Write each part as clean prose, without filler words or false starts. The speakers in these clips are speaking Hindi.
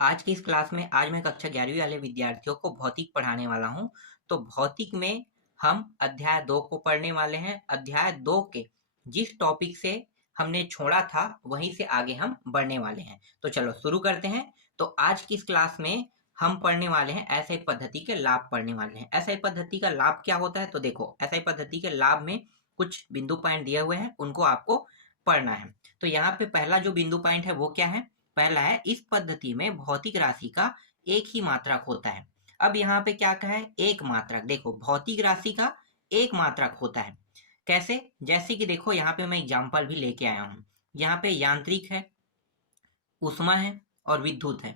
आज की इस क्लास में आज मैं कक्षा 11वीं वाले विद्यार्थियों को भौतिक पढ़ाने वाला हूँ। तो भौतिक में हम अध्याय 2 को पढ़ने वाले हैं। अध्याय 2 के जिस टॉपिक से हमने छोड़ा था वहीं से आगे हम बढ़ने वाले हैं। तो चलो शुरू करते हैं। तो आज की इस क्लास में हम पढ़ने वाले हैं एसआई पद्धति के लाभ पढ़ने वाले हैं। एसआई पद्धति का लाभ क्या होता है? तो देखो, एसआई पद्धति के लाभ में कुछ बिंदु पॉइंट दिए हुए हैं, उनको आपको पढ़ना है। तो यहाँ पे पहला जो बिंदु पॉइंट है वो क्या है? पहला है, इस पद्धति में भौतिक राशि का एक ही मात्रक होता है। अब यहाँ पे क्या कहा है? एक मात्रक। देखो, भौतिक राशि का एक मात्रक होता है। कैसे? जैसे कि देखो, यहाँ पे मैं एग्जांपल भी लेके आया हूँ। यहाँ पे यांत्रिक है, उष्मा है और विद्युत है।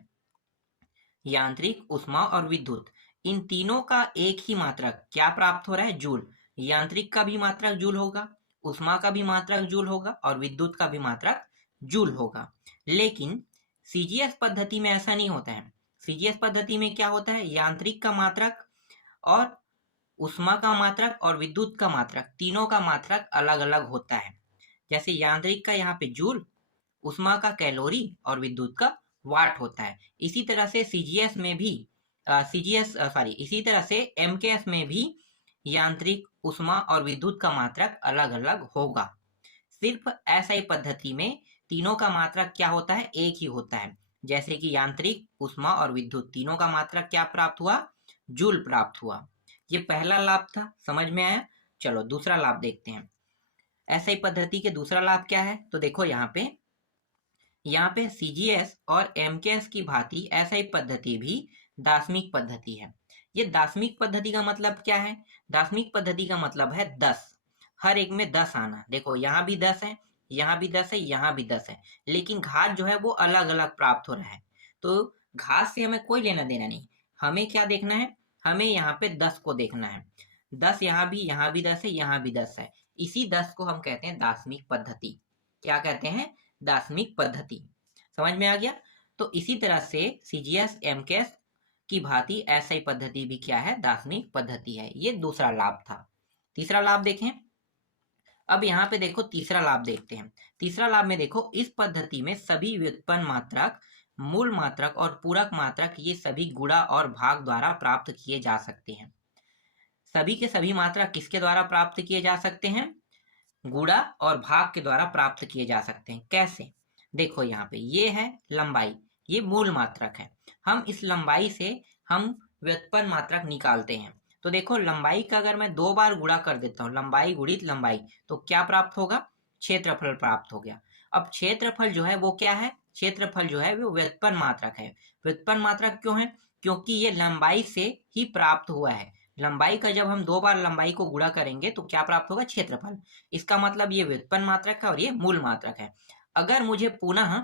यांत्रिक, उष्मा और विद्युत, इन तीनों का एक ही मात्रक क्या प्राप्त हो रहा है? जूल। यांत्रिक का भी मात्रक जूल होगा, उष्मा का भी मात्रक जूल होगा और विद्युत का भी मात्रक जूल होगा। लेकिन सीजीएस पद्धति में ऐसा नहीं होता है। सीजीएस पद्धति में क्या होता है? यांत्रिक का मात्रक और उष्मा का मात्रक और विद्युत का मात्रक, तीनों का मात्रक अलग अलग होता है। जैसे यांत्रिक का यहाँ पे जूल, उष्मा का कैलोरी और विद्युत का वाट होता है। इसी तरह से सीजीएस में भी इसी तरह से एमकेएस में भी यांत्रिक, उष्मा और विद्युत का मात्रक अलग अलग होगा। सिर्फ एसआई पद्धति में तीनों का मात्रक क्या होता है? एक ही होता है। जैसे कि यांत्रिक, उष्मा और विद्युत, तीनों का मात्रक क्या प्राप्त हुआ? जूल प्राप्त हुआ। ये पहला लाभ था, समझ में आया? चलो दूसरा लाभ देखते हैं। एसआई पद्धति के दूसरा लाभ क्या है? तो देखो, यहाँ पे सीजीएस और एमकेएस की भांति एसआई पद्धति भी दार्शनिक पद्धति है। ये दार्शनिक पद्धति का मतलब क्या है? दार्शनिक पद्धति का मतलब है 10, हर एक में 10 आना। देखो, यहाँ भी 10 है, यहाँ भी 10 है, यहाँ भी 10 है, लेकिन घात जो है वो अलग अलग प्राप्त हो रहा है। तो घात से हमें कोई लेना देना नहीं। हमें क्या देखना है? हमें यहाँ पे 10 को देखना है। 10 यहाँ भी 10 है, यहाँ भी 10 है। इसी 10 को हम कहते हैं दार्शनिक पद्धति। क्या कहते हैं? दार्शनिक पद्धति। समझ में आ गया? तो इसी तरह से सीजीएस, एमकेएस की भांति एसआई पद्धति भी क्या है? दार्शनिक पद्धति है। ये दूसरा लाभ था। तीसरा लाभ देखें। अब यहाँ पे देखो, तीसरा लाभ देखते हैं। तीसरा लाभ में देखो, इस पद्धति में सभी व्युत्पन्न मात्रक, मूल मात्रक और पूरक मात्रक, ये सभी गुणा और भाग द्वारा प्राप्त किए जा सकते हैं। सभी के सभी मात्रक किसके द्वारा प्राप्त किए जा सकते हैं? गुणा और भाग के द्वारा प्राप्त किए जा सकते हैं। कैसे? देखो, यहाँ पे ये है लंबाई, ये मूल मात्रक है। हम इस लंबाई से हम व्युत्पन्न मात्रक निकालते हैं। तो देखो, लंबाई का अगर मैं 2 बार गुणा कर देता हूँ, लंबाई गुणित लंबाई, तो क्या प्राप्त होगा? क्षेत्रफल प्राप्त हो गया। अब क्षेत्रफल जो है वो क्या है? क्षेत्रफल जो है वो व्युत्पन्न मात्रक है। व्युत्पन्न मात्रक क्यों है? क्योंकि ये लंबाई से ही प्राप्त हुआ है। लंबाई का जब हम 2 बार लंबाई को गुणा करेंगे तो क्या प्राप्त होगा? क्षेत्रफल। इसका मतलब ये व्युत्पन्न मात्रक है और ये मूल मात्रक है। अगर मुझे पुनः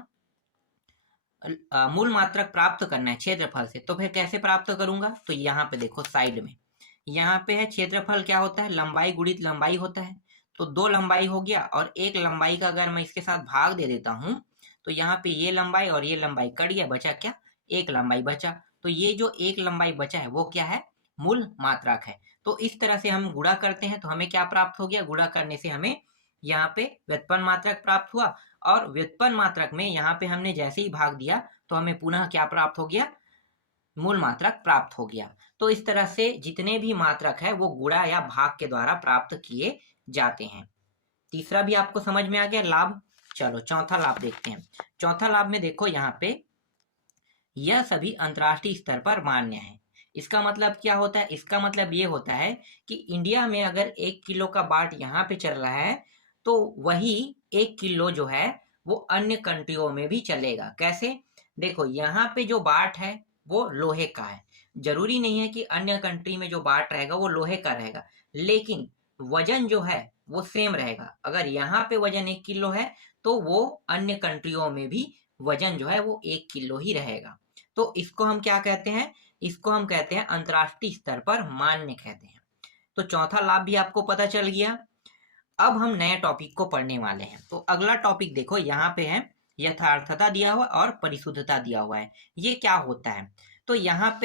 मूल मात्रक प्राप्त करना है क्षेत्रफल से, तो फिर कैसे प्राप्त करूंगा? तो यहाँ पे देखो, साइड में यहाँ पे है क्षेत्रफल, क्या होता है? लंबाई गुणित लंबाई होता है। तो 2 लंबाई हो गया और एक लंबाई का अगर मैं इसके साथ भाग दे देता हूं, तो यहाँ पे ये लंबाई और ये लंबाई कट गया, बचा क्या? एक लंबाई बचा। तो ये जो एक लंबाई बचा है वो क्या है? मूल मात्रक है। तो इस तरह से हम गुणा करते हैं तो हमें क्या प्राप्त हो गया? गुणा करने से हमें यहाँ पे व्युत्पन्न मात्रक प्राप्त हुआ, और व्युत्पन्न मात्रक में यहाँ पे हमने जैसे ही भाग दिया तो हमें पुनः क्या प्राप्त हो गया? मूल मात्रक प्राप्त हो गया। तो इस तरह से जितने भी मात्रक है वो गुणा या भाग के द्वारा प्राप्त किए जाते हैं। तीसरा भी आपको समझ में आ गया लाभ। चलो चौथा लाभ देखते हैं। चौथा लाभ में देखो, यहाँ पे यह सभी अंतर्राष्ट्रीय स्तर पर मान्य है। इसका मतलब क्या होता है? इसका मतलब ये होता है कि इंडिया में अगर 1 किलो का बाट यहाँ पे चल रहा है तो वही 1 किलो जो है वो अन्य कंट्रियों में भी चलेगा। कैसे? देखो, यहाँ पे जो बाट है वो लोहे का है। जरूरी नहीं है कि अन्य कंट्री में जो बाट रहेगा वो लोहे का रहेगा, लेकिन वजन जो है वो सेम रहेगा। अगर यहाँ पे वजन 1 किलो है तो वो अन्य कंट्रियों में भी वजन जो है वो 1 किलो ही रहेगा। तो इसको हम क्या कहते हैं? इसको हम कहते हैं अंतर्राष्ट्रीय स्तर पर मान्य कहते हैं। तो चौथा लाभ भी आपको पता चल गया। अब हम नए टॉपिक को पढ़ने वाले हैं। तो अगला टॉपिक देखो, यहाँ पे है यथार्थता दिया हुआ और परिशुद्धता दिया हुआ है। ये क्या होता है? तो यहाँ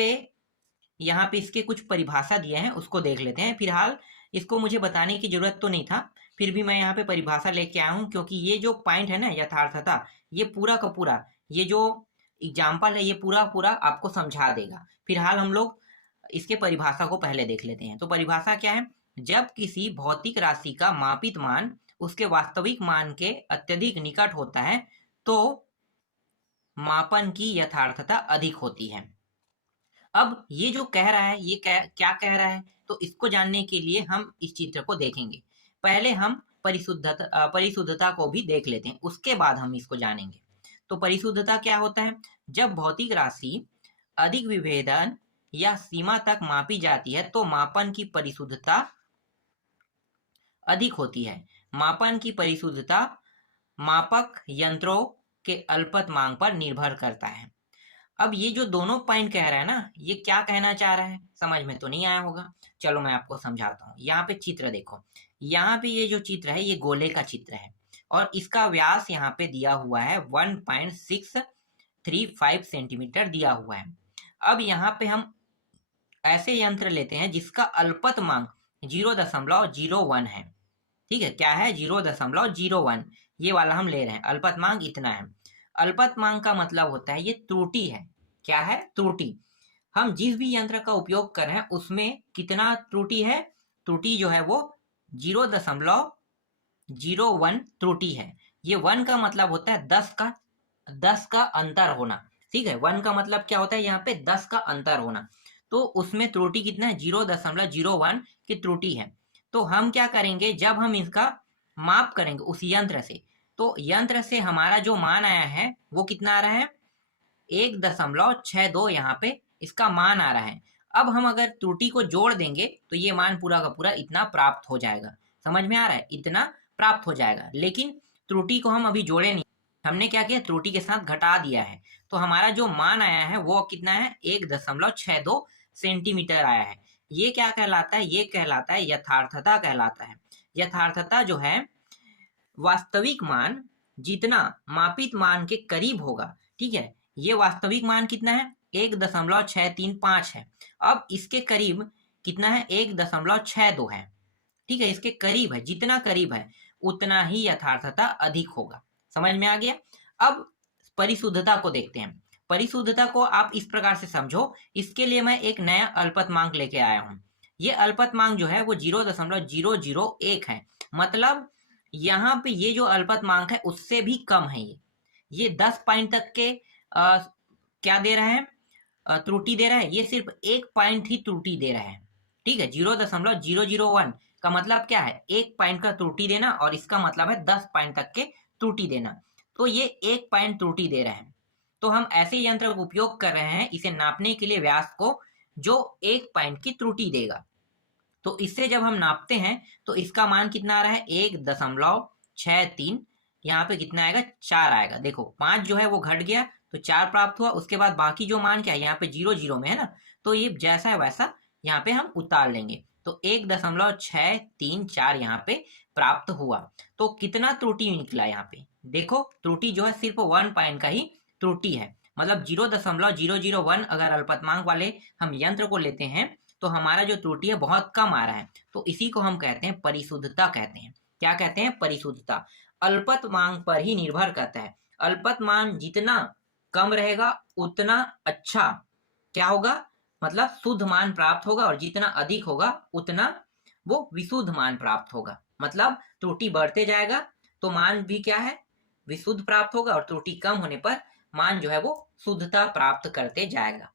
पे इसके कुछ परिभाषा दिए हैं, उसको देख लेते हैं। फिलहाल इसको मुझे बताने की जरूरत तो नहीं था, फिर भी मैं यहाँ पे परिभाषा लेके आया हूँ, क्योंकि ये जो पॉइंट है ना, यथार्थता, ये पूरा का पूरा, ये जो एग्जाम्पल है, ये पूरा पूरा आपको समझा देगा। फिलहाल हम लोग इसके परिभाषा को पहले देख लेते हैं। तो परिभाषा क्या है? जब किसी भौतिक राशि का मापित मान उसके वास्तविक मान के अत्यधिक निकट होता है तो मापन की यथार्थता अधिक होती है। अब ये जो कह रहा है, ये क्या कह रहा है? तो इसको जानने के लिए हम इस चित्र को देखेंगे। पहले हम परिशुद्धता को भी देख लेते हैं, उसके बाद हम इसको जानेंगे। तो परिशुद्धता क्या होता है? जब भौतिक राशि अधिक विभेदन या सीमा तक मापी जाती है तो मापन की परिशुद्धता अधिक होती है। मापन की परिशुद्धता मापक यंत्रों के अल्पतमांक पर निर्भर करता है। अब ये जो दोनों पॉइंट कह रहा है ना, ये क्या कहना चाह रहा है? समझ में तो नहीं आया होगा। चलो मैं आपको समझाता हूँ। यहाँ पे चित्र देखो, यहाँ पे ये जो चित्र है ये गोले का चित्र है और इसका व्यास यहाँ पे दिया हुआ है 1.635 सेंटीमीटर दिया हुआ है। अब यहाँ पे हम ऐसे यंत्र लेते हैं जिसका अल्पतमांक 0.01 है। ठीक है, क्या है? 0.01, ये वाला हम ले रहे हैं। अल्पतमांक इतना है। अल्पतमांक का मतलब होता है ये त्रुटि है। क्या है? त्रुटि। हम जिस भी यंत्र का उपयोग कर रहे हैं उसमें कितना त्रुटि है? त्रुटि जो है वो 0.01 त्रुटि है। ये 1 का मतलब होता है 10 का अंतर होना। ठीक है, 1 का मतलब क्या होता है? यहाँ पे 10 का अंतर होना। तो उसमें त्रुटि कितना है? 0.01 की त्रुटि है। तो हम क्या करेंगे, जब हम इसका माप करेंगे उस यंत्र से, तो यंत्र से हमारा जो मान आया है वो कितना आ रहा है? 1.62 यहाँ पे इसका मान आ रहा है। अब हम अगर त्रुटि को जोड़ देंगे तो ये मान पूरा का पूरा इतना प्राप्त हो जाएगा। समझ में आ रहा है? इतना प्राप्त हो जाएगा। लेकिन त्रुटि को हम अभी जोड़े नहीं, हमने क्या किया? त्रुटि के साथ घटा दिया है। तो हमारा जो मान आया है वो कितना है? 1.62 सेंटीमीटर आया है। ये क्या कहलाता है? ये कहलाता है यथार्थता कहलाता है। यथार्थता जो है, वास्तविक मान जितना मापित मान के करीब होगा। ठीक है, ये वास्तविक मान कितना है? 1.635 है। अब इसके करीब कितना है? 1.62 है। ठीक है, इसके करीब है। जितना करीब है उतना ही यथार्थता अधिक होगा। समझ में आ गया? अब परिशुद्धता को देखते हैं। परिशुद्धता को आप इस प्रकार से समझो। इसके लिए मैं एक नया अल्पतमांक लेके आया हूं। ये अल्पतमांक जो है वो 0.001 है। मतलब यहाँ पे ये जो अल्पतमांक है उससे भी कम है। ये 10 पॉइंट तक के क्या दे रहा है? त्रुटि दे रहा है। ये सिर्फ 1 पॉइंट ही त्रुटि दे रहा है। ठीक है, 0.001 का मतलब क्या है? 1 पॉइंट का त्रुटि देना, और इसका मतलब है 10 पॉइंट तक के त्रुटि देना। तो ये 1 पॉइंट त्रुटि दे रहा है। तो हम ऐसे यंत्र का उपयोग कर रहे हैं इसे नापने के लिए व्यास को, जो 1 पॉइंट की त्रुटि देगा। तो इससे जब हम नापते हैं तो इसका मान कितना आ रहा है? 1.63। यहाँ पे कितना आएगा? 4 आएगा। देखो 5 जो है वो घट गया तो 4 प्राप्त हुआ। उसके बाद बाकी जो मान क्या है? यहाँ पे 0 में है ना, तो ये जैसा है वैसा यहाँ पे हम उतार लेंगे। तो 1.634 यहाँ पे प्राप्त हुआ। तो कितना त्रुटि निकला यहाँ पे? देखो त्रुटि जो है सिर्फ 1 पॉइंट का ही त्रुटि है। मतलब 0.001 अगर अल्पतमांक वाले हम यंत्र को लेते हैं तो हमारा जो त्रुटि है बहुत कम आ रहा है। तो इसी को हम कहते हैं परिशुद्धता कहते हैं। क्या कहते हैं? परिशुद्धता। अल्पतमांक पर ही निर्भर करता है। अल्पतमांक जितना कम रहेगा उतना अच्छा क्या होगा? मतलब शुद्ध मान प्राप्त होगा, और जितना अधिक होगा उतना वो विशुद्ध मान प्राप्त होगा। मतलब त्रुटि बढ़ते जाएगा तो मान भी क्या है? विशुद्ध प्राप्त होगा, और त्रुटि कम होने पर मान जो है वो शुद्धता प्राप्त करते जाएगा।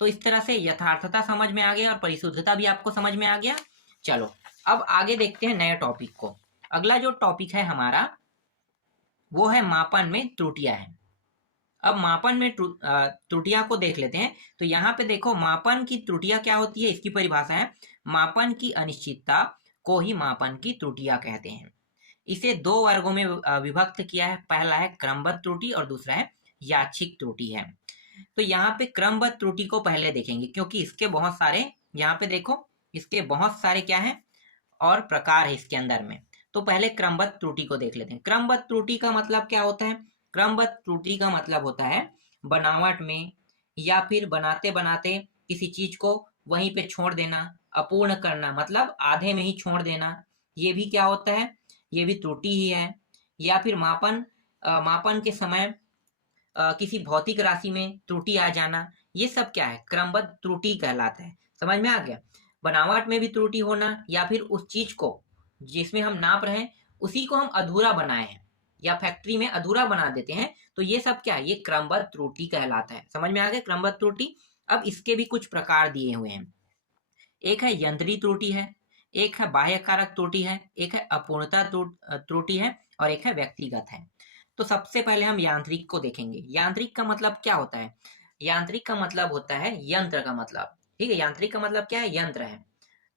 तो इस तरह से यथार्थता समझ में आ गया और परिशुद्धता भी आपको समझ में आ गया। चलो अब आगे देखते हैं नए टॉपिक को। अगला जो टॉपिक है हमारा वो है मापन में त्रुटियां हैं। अब मापन में त्रुटियां को देख लेते हैं। तो यहाँ पे देखो मापन की त्रुटियां क्या होती है, इसकी परिभाषा है मापन की अनिश्चितता को ही मापन की त्रुटियां कहते हैं। इसे 2 वर्गों में विभक्त किया है। पहला है क्रमबद्ध त्रुटि और दूसरा है यादृच्छिक त्रुटि है। तो यहाँ पे क्रमबद्ध त्रुटि को पहले देखेंगे क्योंकि इसके बहुत सारे, यहाँ पे देखो इसके बहुत सारे क्या है और प्रकार है इसके अंदर में। तो पहले क्रमबद्ध त्रुटि को देख लेते हैं। क्रमबद्ध त्रुटि का मतलब क्या होता है? क्रमबद्ध त्रुटि का मतलब होता है बनावट में या फिर बनाते बनाते किसी चीज को वहीं पे छोड़ देना, अपूर्ण करना, मतलब आधे में ही छोड़ देना, ये भी क्या होता है? ये भी त्रुटि ही है। या फिर मापन के समय किसी भौतिक राशि में त्रुटि आ जाना, ये सब क्या है, क्रमबद्ध त्रुटि कहलाता है। समझ में आ गया। बनावट में भी त्रुटि होना, या फिर उस चीज को जिसमें हम नाप रहे हैं उसी को हम अधूरा बनाए हैं या फैक्ट्री में अधूरा बना देते हैं, तो ये सब क्या है, ये क्रमबद्ध त्रुटि कहलाता है। समझ में आ गया क्रमबद्ध त्रुटि। अब इसके भी कुछ प्रकार दिए हुए हैं। एक है यंत्री त्रुटि है, एक है बाह्य कारक त्रुटि है, एक है अपूर्णता त्रुटि है, और एक है व्यक्तिगत है। तो सबसे पहले हम यांत्रिक को देखेंगे। यांत्रिक का मतलब क्या होता है? यांत्रिक का मतलब होता है यंत्र का मतलब। ठीक है, यांत्रिक का मतलब क्या है, यंत्र है।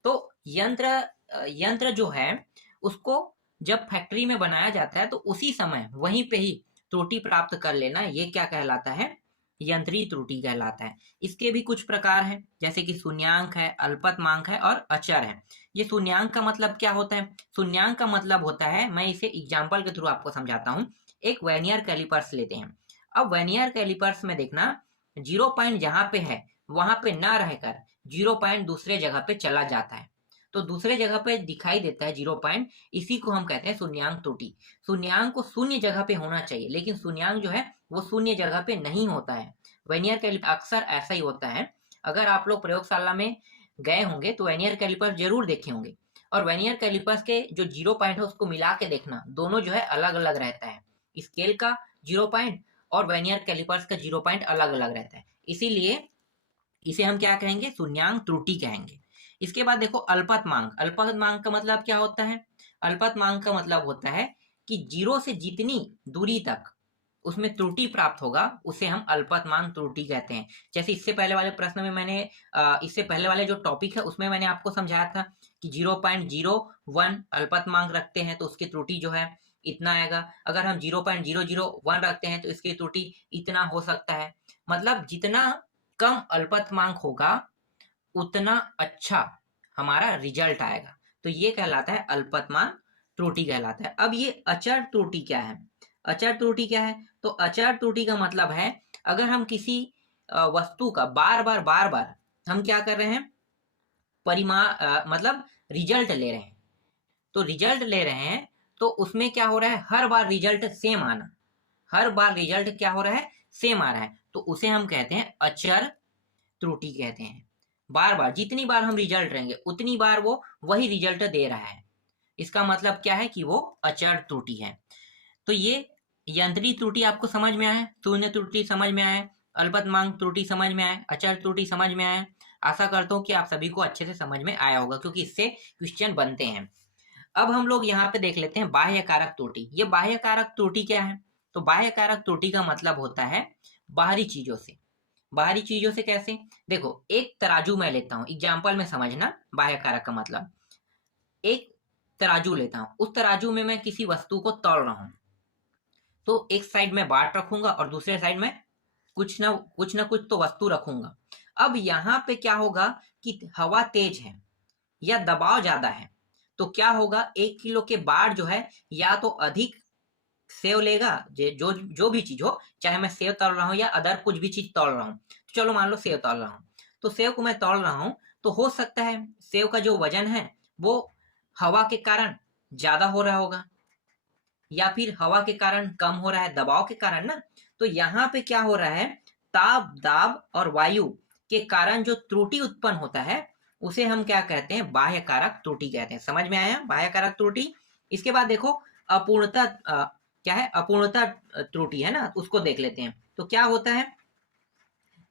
तो यंत्र जो है उसको जब फैक्ट्री में बनाया जाता है तो उसी समय वहीं पे ही त्रुटि प्राप्त कर लेना, ये क्या कहलाता है, यंत्री त्रुटि कहलाता है। इसके भी कुछ प्रकार हैं, जैसे कि शून्यांक है, अल्पतमांक है और अचर है। ये शून्यांक का मतलब क्या होता है? शून्यांक का मतलब होता है, मैं इसे एग्जाम्पल के थ्रू आपको समझाता हूँ। एक वर्नियर कैलिपर्स लेते हैं। अब वर्नियर कैलिपर्स में देखना, 0 पॉइंट जहां पे है वहां पे ना रहकर 0 पॉइंट दूसरे जगह पे चला जाता है, तो दूसरे जगह पे दिखाई देता है 0 पॉइंट, इसी को हम कहते हैं शून्यांक त्रुटि। शून्यांक को शून्य जगह पे होना चाहिए, लेकिन शून्यांक जो है वो शून्य जगह पे नहीं होता है। वर्नियर कैलिपर अक्सर ऐसा ही होता है। अगर आप लोग प्रयोगशाला में गए होंगे तो वर्नियर कैलिपर जरूर देखे होंगे, और वर्नियर कैलिपर्स के जो 0 पॉइंट है उसको मिला के देखना, दोनों जो है अलग अलग रहता है। स्केल का 0 पॉइंट और वर्नियर कैलिपर्स का 0 पॉइंट अलग अलग रहता है, इसीलिए इसे हम क्या कहेंगे, शून्यांक त्रुटि कहेंगे। इसके बाद देखो अल्पतमांक। अल्पतमांक का मतलब क्या होता है? अल्पतमांक का मतलब होता है कि 0 से जितनी दूरी तक उसमें त्रुटि प्राप्त होगा उसे हम अल्पतमांक त्रुटि कहते हैं। जैसे इससे पहले वाले प्रश्न में मैंने इससे पहले वाले जो टॉपिक है उसमें मैंने आपको समझाया था कि 0.01 अल्पतमांक रखते हैं तो उसकी त्रुटि जो है इतना आएगा। अगर हम 0.001 रखते हैं तो इसकी त्रुटि इतना हो सकता है। मतलब जितना कम अल्पतमांक होगा उतना अच्छा हमारा रिजल्ट आएगा, तो ये कहलाता है अल्पतमांक त्रुटि कहलाता है। अब ये अचर त्रुटि क्या है? अचर त्रुटि क्या है? तो अचर त्रुटि का मतलब है, अगर हम किसी वस्तु का बार बार हम क्या कर रहे हैं, मतलब रिजल्ट ले रहे हैं, तो रिजल्ट ले रहे हैं तो उसमें क्या हो रहा है, हर बार रिजल्ट सेम आना, हर बार रिजल्ट क्या हो रहा है, सेम आ रहा है, तो उसे हम कहते हैं अचर त्रुटि कहते हैं। बार बार जितनी बार हम रिजल्ट लेंगे उतनी बार वो वही रिजल्ट दे रहा है, इसका मतलब क्या है कि वो अचर त्रुटि है। तो ये यंत्री त्रुटि आपको समझ में आया, शून्य त्रुटि समझ में आया, अल्पतमांक त्रुटि समझ में आया, अचर त्रुटि समझ में आया। आशा करता हूँ कि आप सभी को अच्छे से समझ में आया होगा, क्योंकि इससे क्वेश्चन बनते हैं। अब हम लोग यहाँ पे देख लेते हैं बाह्य कारक त्रुटि। ये बाह्य कारक त्रुटि क्या है? तो बाह्य कारक त्रुटि का मतलब होता है बाहरी चीजों से। बाहरी चीजों से कैसे? देखो, एक तराजू मैं लेता हूँ, एग्जाम्पल में समझना बाह्य कारक का मतलब। एक तराजू लेता हूँ, उस तराजू में मैं किसी वस्तु को तौल रहा हूँ, तो एक साइड में बाट रखूंगा और दूसरे साइड में कुछ ना कुछ तो वस्तु रखूंगा। अब यहाँ पे क्या होगा कि हवा तेज है या दबाव ज्यादा है, तो क्या होगा, 1 किलो के बार जो है या तो अधिक सेव लेगा, जो जो भी चीज हो, चाहे मैं सेव तोल रहा हूँ या अदर कुछ भी चीज तोल रहा हूँ, तो चलो मान लो सेव तोल रहा हूँ, तो सेव को मैं तोल रहा हूँ, तो हो सकता है सेव का जो वजन है वो हवा के कारण ज्यादा हो रहा होगा, या फिर हवा के कारण कम हो रहा है, दबाव के कारण ना। तो यहाँ पे क्या हो रहा है, ताप, दाब और वायु के कारण जो त्रुटि उत्पन्न होता है उसे हम क्या कहते हैं, बाह्य कारक त्रुटि कहते हैं। समझ में आया बाह्य कारक त्रुटि। इसके बाद देखो अपूर्णता क्या है, अपूर्णता त्रुटि है ना, उसको देख लेते हैं। तो क्या होता है,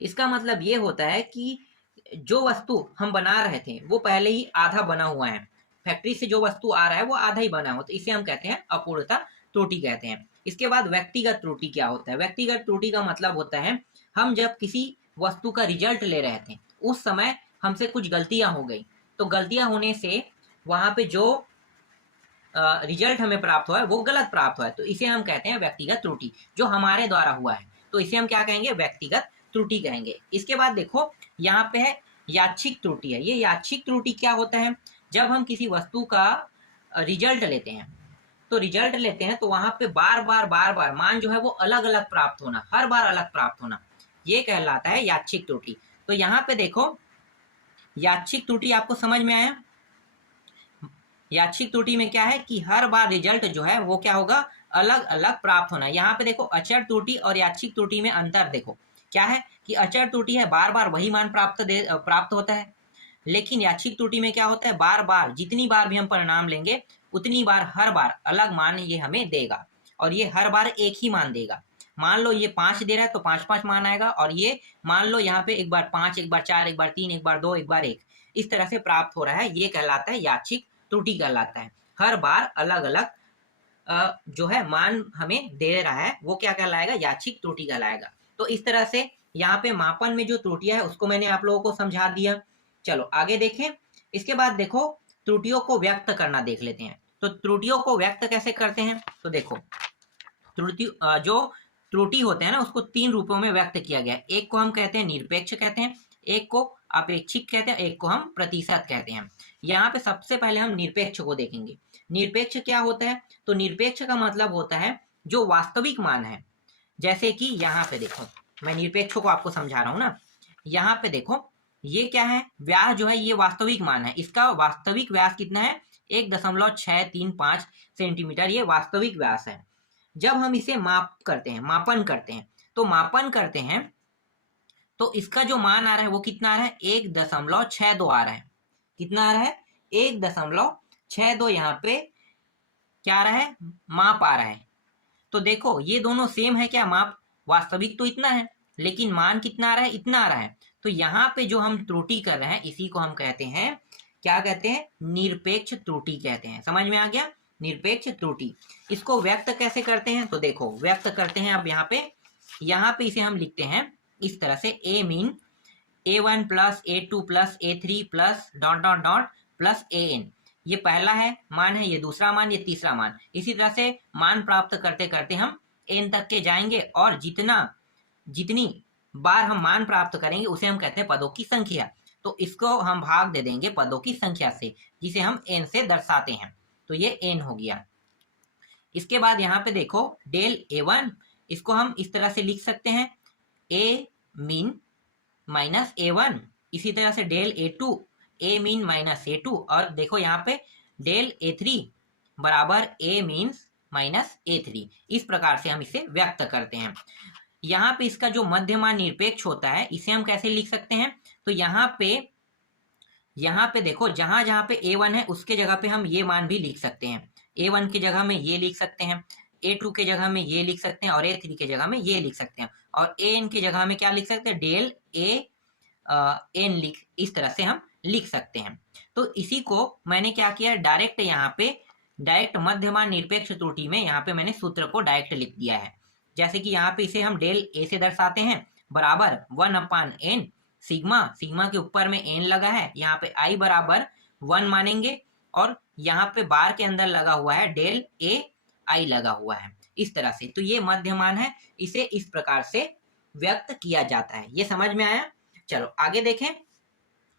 इसका मतलब ये होता है कि जो वस्तु हम बना रहे थे वो पहले ही आधा बना हुआ है, फैक्ट्री से जो वस्तु आ रहा है वो आधा ही बना हुआ, तो इसे हम कहते हैं अपूर्णता त्रुटि कहते हैं। इसके बाद व्यक्तिगत त्रुटि क्या होता है? व्यक्तिगत त्रुटि का मतलब होता है, हम जब किसी वस्तु का रिजल्ट ले रहे थे उस समय हमसे कुछ गलतियां हो गई, तो गलतियां होने से वहां पे जो रिजल्ट हमें प्राप्त हुआ है वो गलत प्राप्त हुआ है, तो इसे हम कहते हैं व्यक्तिगत त्रुटि, जो हमारे द्वारा हुआ है, तो इसे हम क्या कहेंगे, व्यक्तिगत त्रुटि कहेंगे। इसके बाद देखो यहाँ पे है यादृच्छिक त्रुटि है। ये यादृच्छिक त्रुटि क्या होता है, जब हम किसी वस्तु का रिजल्ट लेते हैं, तो रिजल्ट लेते हैं तो वहां पे बार बार मान जो है वो अलग अलग प्राप्त होना, हर बार अलग प्राप्त होना, ये कहलाता है यादृच्छिक त्रुटि। तो यहाँ पे देखो यादृच्छिक त्रुटि आपको समझ में आया। यादृच्छिक त्रुटि में क्या है कि हर बार रिजल्ट जो है वो क्या होगा, अलग अलग प्राप्त होना। यहाँ पे देखो अचर त्रुटि और यादृच्छिक त्रुटि में अंतर देखो क्या है कि अचर त्रुटि है बार बार वही मान प्राप्त होता है, लेकिन यादृच्छिक त्रुटि में क्या होता है, बार बार जितनी बार भी हम परिणाम लेंगे उतनी बार हर बार अलग मान ये हमें देगा, और ये हर बार एक ही मान देगा। मान लो ये 5 दे रहा है तो 5 मान आएगा, और ये मान लो यहाँ पे एक बार 5, एक बार 4, एक बार 3, एक बार 2, एक बार 1, इस तरह से प्राप्त हो रहा है। ये कहलाता है यादृच्छिक त्रुटि कहलाता है। हर बार अलग अलग जो है मान हमें दे रहा है वो क्या कहलाएगा, यादृच्छिक त्रुटि कहलाएगा। तो इस तरह से यहाँ पे मापन में जो त्रुटियां है उसको मैंने आप लोगों को समझा दिया। चलो आगे देखें। इसके बाद देखो त्रुटियों को व्यक्त करना देख लेते हैं। तो त्रुटियों को व्यक्त कैसे करते हैं, तो देखो जो त्रुटि होते हैं ना उसको 3 रूपों में व्यक्त किया गया है। एक को हम कहते हैं निरपेक्ष कहते हैं, एक को अपेक्षिक कहते हैं, एक को हम प्रतिशत कहते हैं। यहाँ पे सबसे पहले हम निरपेक्ष को देखेंगे। निरपेक्ष क्या होता है, तो निरपेक्ष का मतलब होता है जो वास्तविक मान है। जैसे कि यहाँ पे देखो, मैं निरपेक्ष को आपको समझा रहा हूँ ना। यहाँ पे देखो ये क्या है, व्यास जो है ये वास्तविक मान है। इसका वास्तविक व्यास कितना है, 1.635 सेंटीमीटर, ये वास्तविक व्यास है। जब हम इसे मापन करते हैं तो मापन करते हैं तो इसका जो मान आ रहा है वो कितना आ रहा है, 1.62 आ रहा है। कितना आ रहा है, 1.62। यहाँ पे क्या आ रहा है, माप आ रहा है। तो देखो ये दोनों सेम है क्या, माप वास्तविक तो इतना है लेकिन मान कितना आ रहा है, इतना आ रहा है। तो यहाँ पे जो हम त्रुटि कर रहे हैं इसी को हम कहते हैं, क्या कहते हैं, निरपेक्ष त्रुटि कहते हैं। समझ में आ गया, निरपेक्ष त्रुटि। इसको व्यक्त कैसे करते हैं, तो देखो व्यक्त करते हैं। अब यहाँ पे इसे हम लिखते हैं इस तरह से, A mean A1 plus A2 plus A3 plus dot dot dot plus AN। ये पहला है मान है, ये दूसरा मान, ये तीसरा मान। इसी तरह से मान प्राप्त करते करते हम n तक के जाएंगे, और जितनी बार हम मान प्राप्त करेंगे उसे हम कहते हैं पदों की संख्या। तो इसको हम भाग दे देंगे पदों की संख्या से, जिसे हम n से दर्शाते हैं। तो ये n हो गया। इसके बाद यहाँ पे देखो डेल A1, इसको हम इस तरह से लिख सकते हैं, A मीन माइनस A1। इसी तरह से del A2, A mean minus A2। और देखो यहाँ पे डेल A3 बराबर A मीन्स माइनस A3। इस प्रकार से हम इसे व्यक्त करते हैं। यहाँ पे इसका जो मध्यमान निरपेक्ष होता है इसे हम कैसे लिख सकते हैं, तो यहाँ पे देखो जहां जहां पे A1 है उसके जगह पे हम ये मान भी लिख सकते हैं। A1 की जगह में ये लिख सकते हैं, A2 के जगह में ये लिख सकते हैं, और A3 के जगह में ये लिख सकते हैं, और AN की जगह में क्या लिख सकते हैं, डेल AN इस तरह से हम लिख सकते हैं। तो इसी को मैंने क्या किया, डायरेक्ट मध्यमान निरपेक्ष त्रुटि में यहाँ पे मैंने सूत्र को डायरेक्ट लिख दिया है। जैसे कि यहाँ पे इसे हम डेल A से दर्शाते हैं बराबर 1/n सिग्मा, सिग्मा के ऊपर में n लगा है, यहाँ पे i बराबर 1 मानेंगे, और यहाँ पे बार के अंदर लगा हुआ है डेल A i लगा हुआ है इस तरह से। तो ये मध्यमान है, इसे इस प्रकार से व्यक्त किया जाता है। ये समझ में आया। चलो आगे देखें।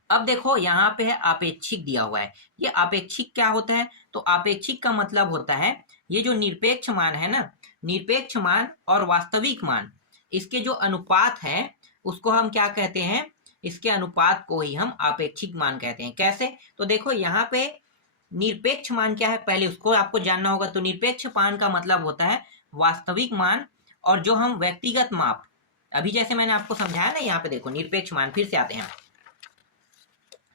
अब देखो यहाँ पे है आपेक्षिक दिया हुआ है। ये आपेक्षिक क्या होता है, तो आपेक्षिक का मतलब होता है ये जो निरपेक्ष मान है ना, निरपेक्ष मान और वास्तविक मान, इसके जो अनुपात है उसको हम क्या कहते हैं, इसके अनुपात को ही हम आपेक्षिक मान कहते हैं। कैसे, तो देखो यहाँ पे निरपेक्ष मान क्या है पहले उसको आपको जानना होगा। तो निरपेक्ष मान का मतलब होता है वास्तविक मान और जो हम व्यक्तिगत माप, अभी जैसे मैंने आपको समझाया ना, यहाँ पे देखो निरपेक्ष मान, फिर से आते हैं।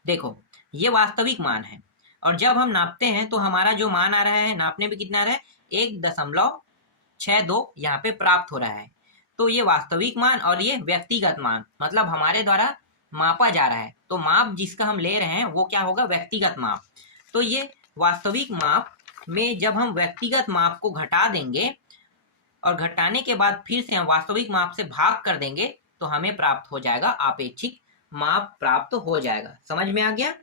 देखो ये वास्तविक मान है, और जब हम नापते हैं तो हमारा जो मान आ रहा है नापने पे कितना आ रहा है, 1.62 यहाँ पे प्राप्त हो रहा है। तो ये वास्तविक मान और ये व्यक्तिगत मान, मतलब हमारे द्वारा मापा जा रहा है। तो माप जिसका हम ले रहे हैं वो क्या होगा, व्यक्तिगत माप। तो ये वास्तविक माप में जब हम व्यक्तिगत माप को घटा देंगे और घटाने के बाद फिर से हम वास्तविक माप से भाग कर देंगे तो हमें प्राप्त हो जाएगा आपेक्षिक माप प्राप्त हो जाएगा। समझ में आ गया।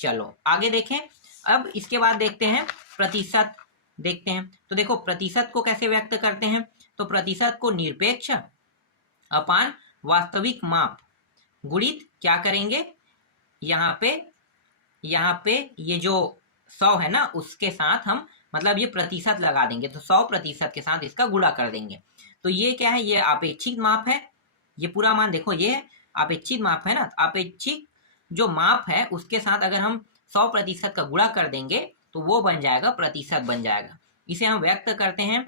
चलो आगे देखें। अब इसके बाद देखते हैं प्रतिशत देखते हैं। तो देखो प्रतिशत को कैसे व्यक्त करते हैं, तो प्रतिशत को निरपेक्ष अपान वास्तविक माप गुणित क्या करेंगे, यहाँ पे ये जो 100 है ना उसके साथ हम मतलब ये प्रतिशत लगा देंगे, तो 100% के साथ इसका गुणा कर देंगे। तो ये क्या है, ये आपेक्षिक माप है। ये पूरा मान देखो ये आपेक्षिक माप है ना, आपेक्षिक जो माप है उसके साथ अगर हम 100% का गुणा कर देंगे तो वो बन जाएगा प्रतिशत बन जाएगा। इसे हम व्यक्त करते हैं,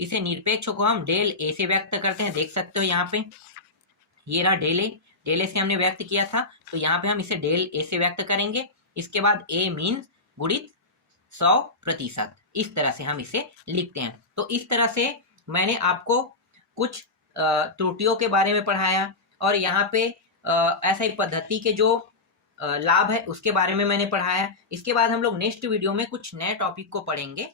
इसे निरपेक्ष को हम डेल ए से व्यक्त करते हैं। देख सकते हो यहाँ पे ये रहा डेल ए से हमने व्यक्त किया था, तो यहाँ पे हम इसे डेल ए से व्यक्त करेंगे। इसके बाद ए मीन्स गुणित 100%, इस तरह से हम इसे लिखते हैं। तो इस तरह से मैंने आपको कुछ त्रुटियों के बारे में पढ़ाया और यहाँ पे ऐसा एक पद्धति के जो लाभ है उसके बारे में मैंने पढ़ाया। इसके बाद हम लोग नेक्स्ट वीडियो में कुछ नए टॉपिक को पढ़ेंगे।